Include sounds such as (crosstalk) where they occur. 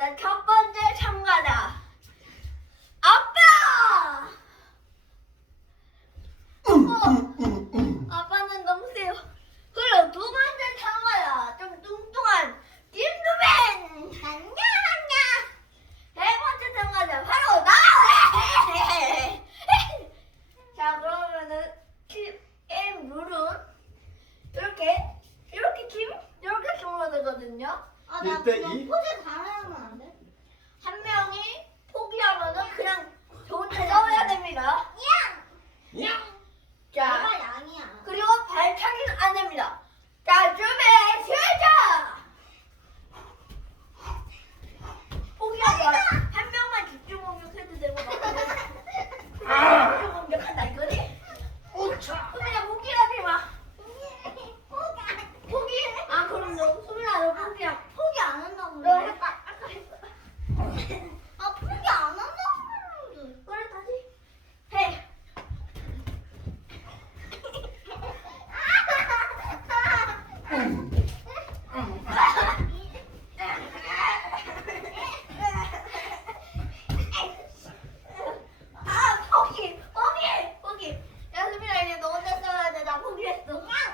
참가다 첫 번째 참가자. 아빠! 어, 아빠는 너무 세요. 그리고 두 번째 참가다 좀 뚱뚱한 김두맨! 안녕 안녕 세 번째 참가자 바로 나 자 (laughs) 그러면은 키- 게임 룰은 이렇게 이렇게 김 이렇게 주면 되거든요. 아, 나 일대 그럼 이? 포즈 다른 তুমি the one.